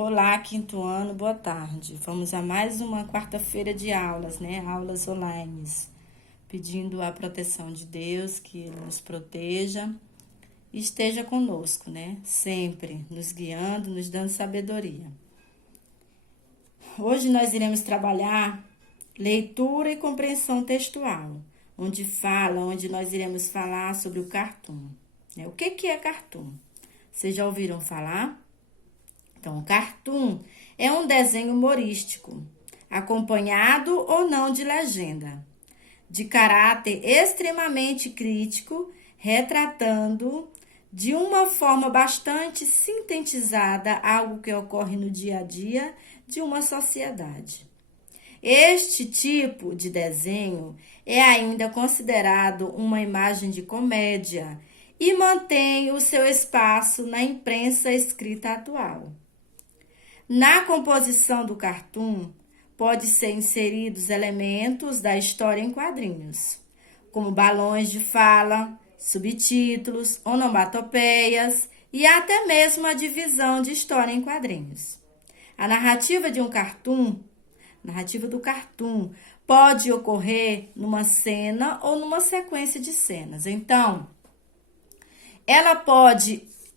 Olá, quinto ano, boa tarde. Vamos a mais uma quarta-feira de aulas, né? Aulas online. Pedindo a proteção de Deus, que Ele nos proteja e esteja conosco, né? Sempre nos guiando, nos dando sabedoria. Hoje nós iremos trabalhar leitura e compreensão textual, onde nós iremos falar sobre o cartoon, né? O que é cartoon? Vocês já ouviram falar? Então, o cartoon é um desenho humorístico, acompanhado ou não de legenda, de caráter extremamente crítico, retratando de uma forma bastante sintetizada algo que ocorre no dia a dia de uma sociedade. Este tipo de desenho é ainda considerado uma imagem de comédia e mantém o seu espaço na imprensa escrita atual. Na composição do cartoon, pode ser inseridos elementos da história em quadrinhos, como balões de fala, subtítulos, onomatopeias e até mesmo a divisão de história em quadrinhos. A narrativa do cartoon, pode ocorrer numa cena ou numa sequência de cenas. Então,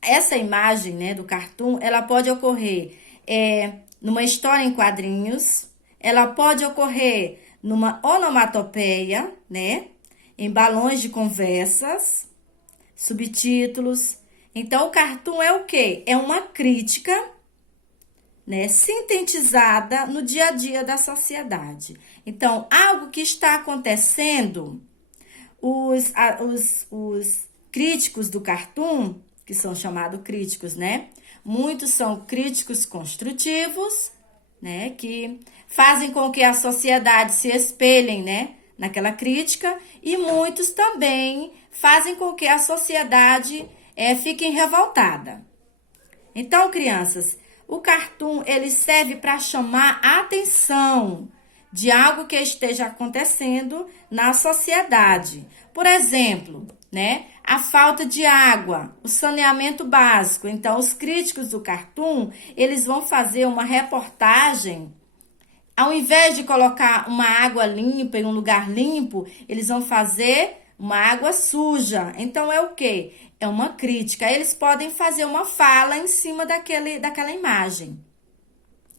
essa imagem, né, do cartoon, ela pode ocorrer numa história em quadrinhos, ela pode ocorrer numa onomatopeia, né? Em balões de conversas, subtítulos. Então, o cartoon é o quê? É uma crítica, né, sintetizada no dia a dia da sociedade. Então, algo que está acontecendo, os críticos do cartoon, que são chamados críticos, né? Muitos são críticos construtivos, né? Que fazem com que a sociedade se espelhem, né? Naquela crítica. E muitos também fazem com que a sociedade fique revoltada. Então, crianças, o cartoon, ele serve para chamar a atenção de algo que esteja acontecendo na sociedade. Por exemplo, né? A falta de água, o saneamento básico. Então, os críticos do cartoon, eles vão fazer uma reportagem. Ao invés de colocar uma água limpa em um lugar limpo, eles vão fazer uma água suja. Então, é o quê? É uma crítica. Eles podem fazer uma fala em cima daquela imagem,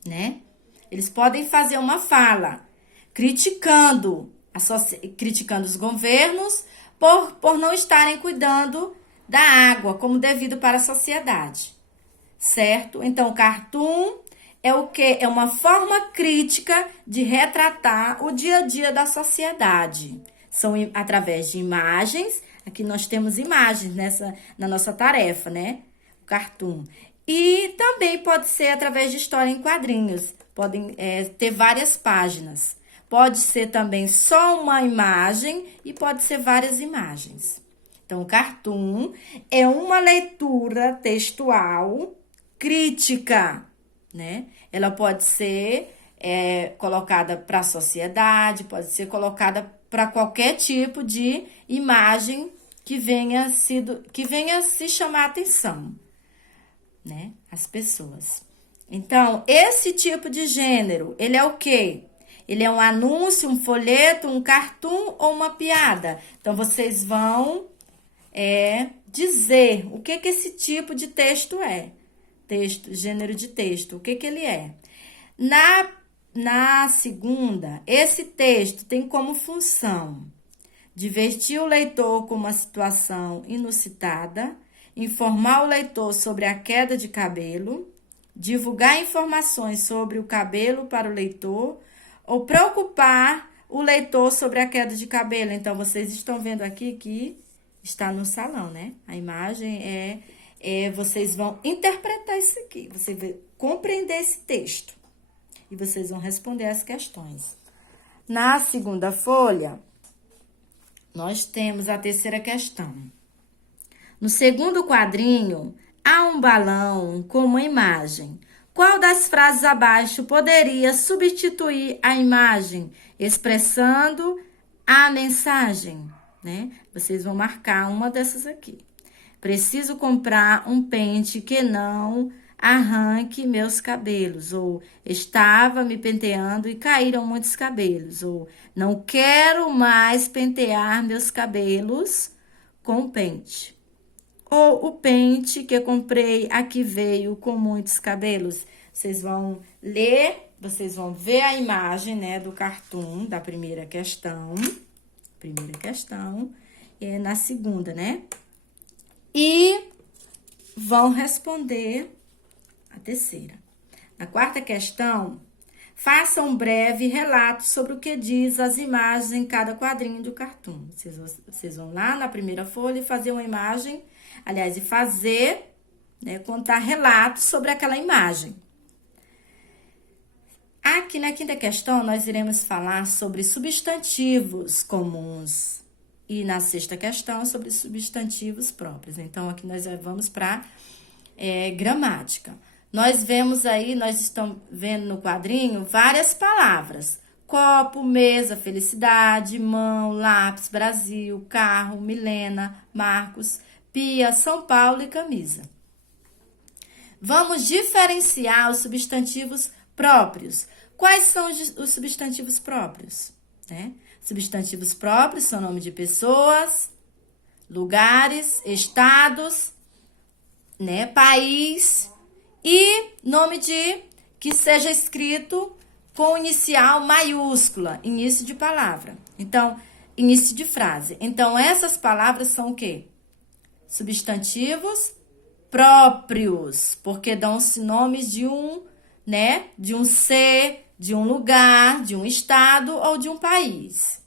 né? Eles podem fazer uma fala criticando os governos, por não estarem cuidando da água como devido para a sociedade, certo? Então, o cartoon é o quê? É uma forma crítica de retratar o dia a dia da sociedade. São através de imagens, aqui nós temos imagens na nossa tarefa, né? O cartoon. E também pode ser através de história em quadrinhos, podem ter várias páginas. Pode ser também só uma imagem e pode ser várias imagens. Então, o cartoon é uma leitura textual crítica, né? Ela pode ser colocada para a sociedade, pode ser colocada para qualquer tipo de imagem que venha se chamar a atenção, né? As pessoas. Então, esse tipo de gênero, ele é o quê? Ele é um anúncio, um folheto, um cartoon ou uma piada. Então, vocês vão dizer o que esse tipo de texto é. Texto, gênero de texto, o que ele é. Na segunda, esse texto tem como função divertir o leitor com uma situação inusitada, informar o leitor sobre a queda de cabelo, divulgar informações sobre o cabelo para o leitor, ou preocupar o leitor sobre a queda de cabelo. Então, vocês estão vendo aqui que está no salão, né? A imagem vocês vão interpretar isso aqui, você vai compreender esse texto e vocês vão responder as questões. Na segunda folha, nós temos a terceira questão. No segundo quadrinho, há um balão com uma imagem. Qual das frases abaixo poderia substituir a imagem, expressando a mensagem, né? Vocês vão marcar uma dessas aqui. Preciso comprar um pente que não arranque meus cabelos, ou estava me penteando e caíram muitos cabelos, ou não quero mais pentear meus cabelos com pente. Ou o pente que eu comprei aqui veio com muitos cabelos. Vocês vão ler, vocês vão ver a imagem, né, do cartoon da primeira questão. Na segunda, né? E vão responder a terceira. Na quarta questão, faça um breve relato sobre o que diz as imagens em cada quadrinho do cartoon. Vocês vão lá na primeira folha e fazer uma imagem, aliás, e fazer, né, contar relatos sobre aquela imagem. Aqui na quinta questão, nós iremos falar sobre substantivos comuns. E na sexta questão, sobre substantivos próprios. Então, aqui nós vamos para gramática. Nós estamos vendo no quadrinho várias palavras. Copo, mesa, felicidade, mão, lápis, Brasil, carro, Milena, Marcos, pia, São Paulo e camisa. Vamos diferenciar os substantivos próprios. Quais são os substantivos próprios? Né? Substantivos próprios são nome de pessoas, lugares, estados, né, país e nome que seja escrito com inicial maiúscula, início de palavra. Então, início de frase. Então, essas palavras são o quê? Substantivos próprios, porque dão-se nomes de de um ser, de um lugar, de um estado ou de um país.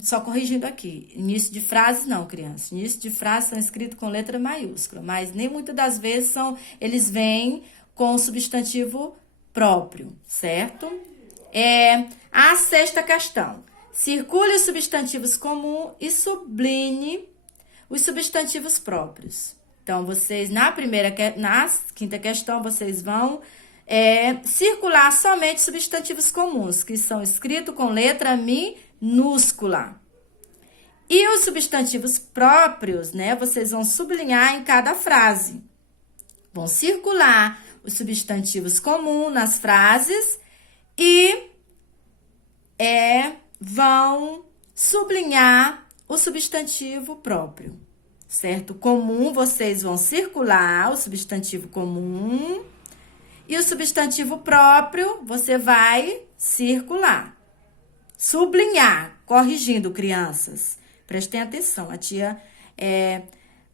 Só corrigindo aqui, início de frases não, crianças. Início de frases são escritos com letra maiúscula, mas nem muitas das vezes eles vêm com o substantivo próprio, certo? A sexta questão. Circule os substantivos comuns e sublinhe os substantivos próprios. Então, vocês, na quinta questão, vocês vão circular somente substantivos comuns, que são escritos com letra minúscula. E os substantivos próprios, né, vocês vão sublinhar em cada frase. Vão circular os substantivos comuns nas frases e vão sublinhar o substantivo próprio, certo? Comum, vocês vão circular o substantivo comum e o substantivo próprio você vai circular. Sublinhar, corrigindo, crianças. Prestem atenção, a tia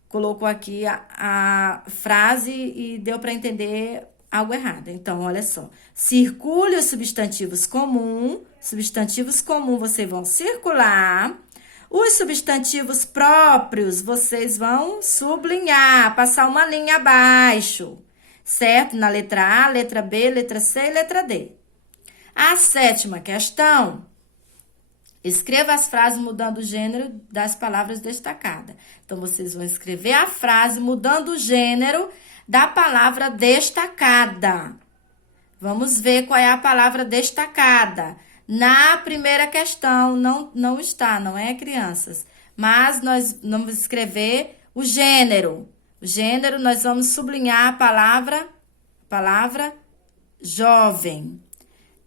colocou aqui a frase e deu para entender algo errado. Então, olha só. Circule os substantivos comuns. Substantivos comuns vocês vão circular. Os substantivos próprios vocês vão sublinhar, passar uma linha abaixo, certo? Na letra A, letra B, letra C e letra D. A sétima questão. Escreva as frases mudando o gênero das palavras destacadas. Então, vocês vão escrever a frase mudando o gênero da palavra destacada. Vamos ver qual é a palavra destacada. Na primeira questão, não está, não é, crianças? Mas nós vamos escrever o gênero. O gênero, nós vamos sublinhar a palavra jovem.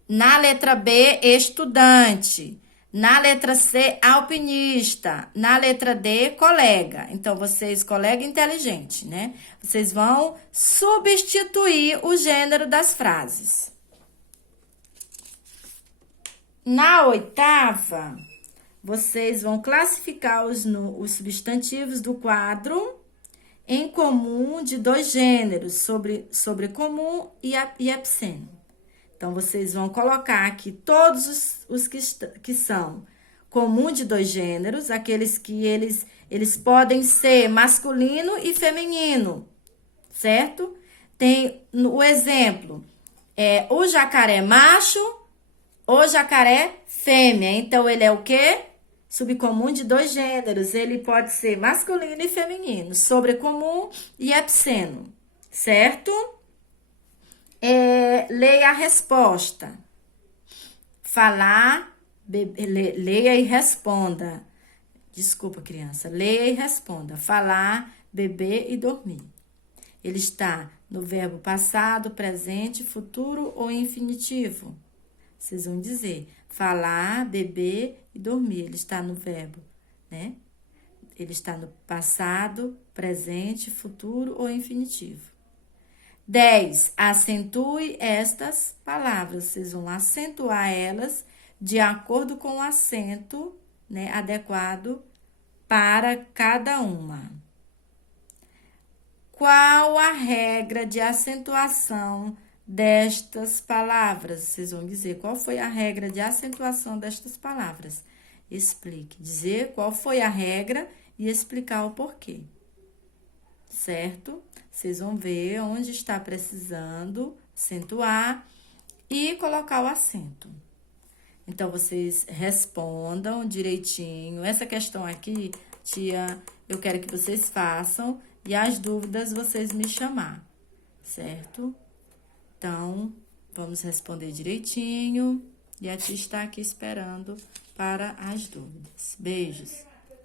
Na letra B, estudante. Na letra C, alpinista. Na letra D, colega. Então, vocês, colega inteligente, né? Vocês vão substituir o gênero das frases. Na oitava, vocês vão classificar os substantivos do quadro em comum de dois gêneros, sobrecomum e epiceno. Então, vocês vão colocar aqui todos os que são comum de dois gêneros, aqueles que eles podem ser masculino e feminino, certo? Tem o exemplo, o jacaré macho, o jacaré fêmea. Então, ele é o quê? Subcomum de dois gêneros. Ele pode ser masculino e feminino, sobrecomum e epiceno, certo? Leia a resposta. Falar, leia e responda. Desculpa, criança. Leia e responda. Falar, beber e dormir. Ele está no verbo passado, presente, futuro ou infinitivo? Vocês vão dizer falar, beber e dormir. Ele está no verbo, né? Ele está no passado, presente, futuro ou infinitivo. 10. Acentue estas palavras. Vocês vão acentuar elas de acordo com o acento, né, adequado para cada uma. Qual a regra de acentuação destas palavras? Vocês vão dizer qual foi a regra de acentuação destas palavras. Explique. Dizer qual foi a regra e explicar o porquê. Certo? Vocês vão ver onde está precisando acentuar e colocar o acento. Então, vocês respondam direitinho. Essa questão aqui, tia, eu quero que vocês façam e as dúvidas vocês me chamar, certo? Então, vamos responder direitinho e a tia está aqui esperando para as dúvidas. Beijos!